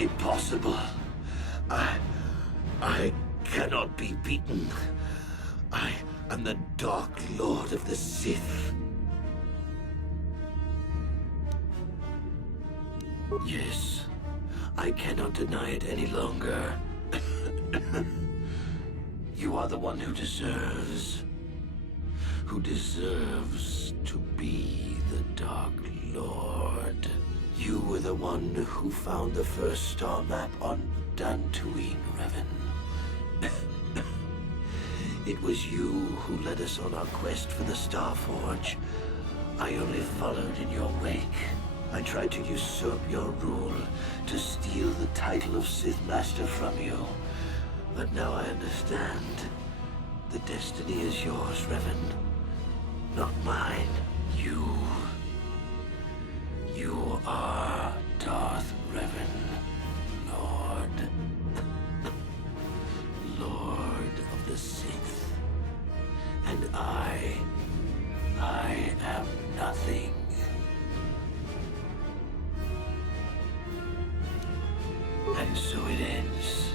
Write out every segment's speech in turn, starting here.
Impossible. I cannot be beaten. I am the Dark Lord of the Sith. Yes, I cannot deny it any longer. You are the one who deserves to be the Dark Lord. You were the one who found the first star map on Dantooine, Revan. It was you who led us on our quest for the Starforge. I only followed in your wake. I tried to usurp your rule, to steal the title of Sith Master from you. But now I understand. The destiny is yours, Revan. Not mine. You are Darth Revan, Lord. Lord of the Sith. And I am nothing. And so it ends,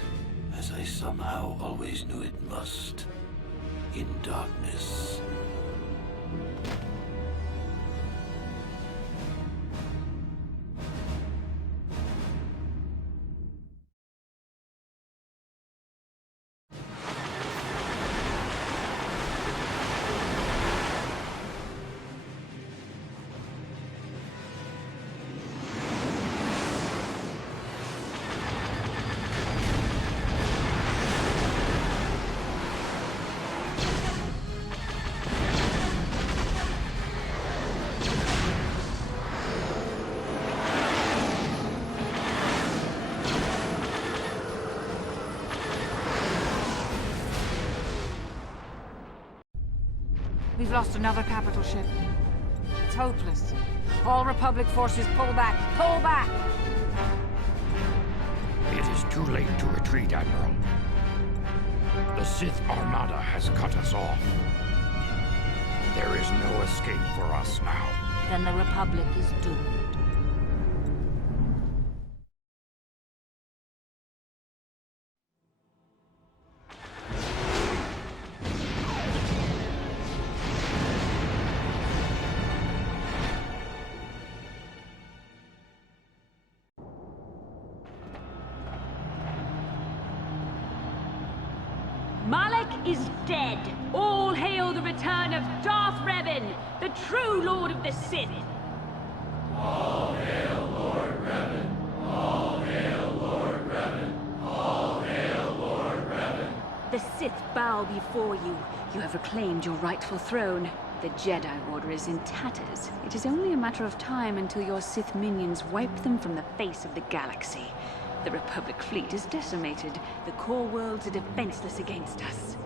as I somehow always knew it must, in darkness. We've lost another capital ship. It's hopeless. All Republic forces, pull back! Pull back! It is too late to retreat, Admiral. The Sith Armada has cut us off. There is no escape for us now. Then the Republic is doomed. Malak is dead. All hail the return of Darth Revan, the true Lord of the Sith. All hail Lord Revan. All hail Lord Revan. All hail Lord Revan. The Sith bow before you. You have reclaimed your rightful throne. The Jedi Order is in tatters. It is only a matter of time until your Sith minions wipe them from the face of the galaxy. The Republic fleet is decimated. The core worlds are defenseless against us.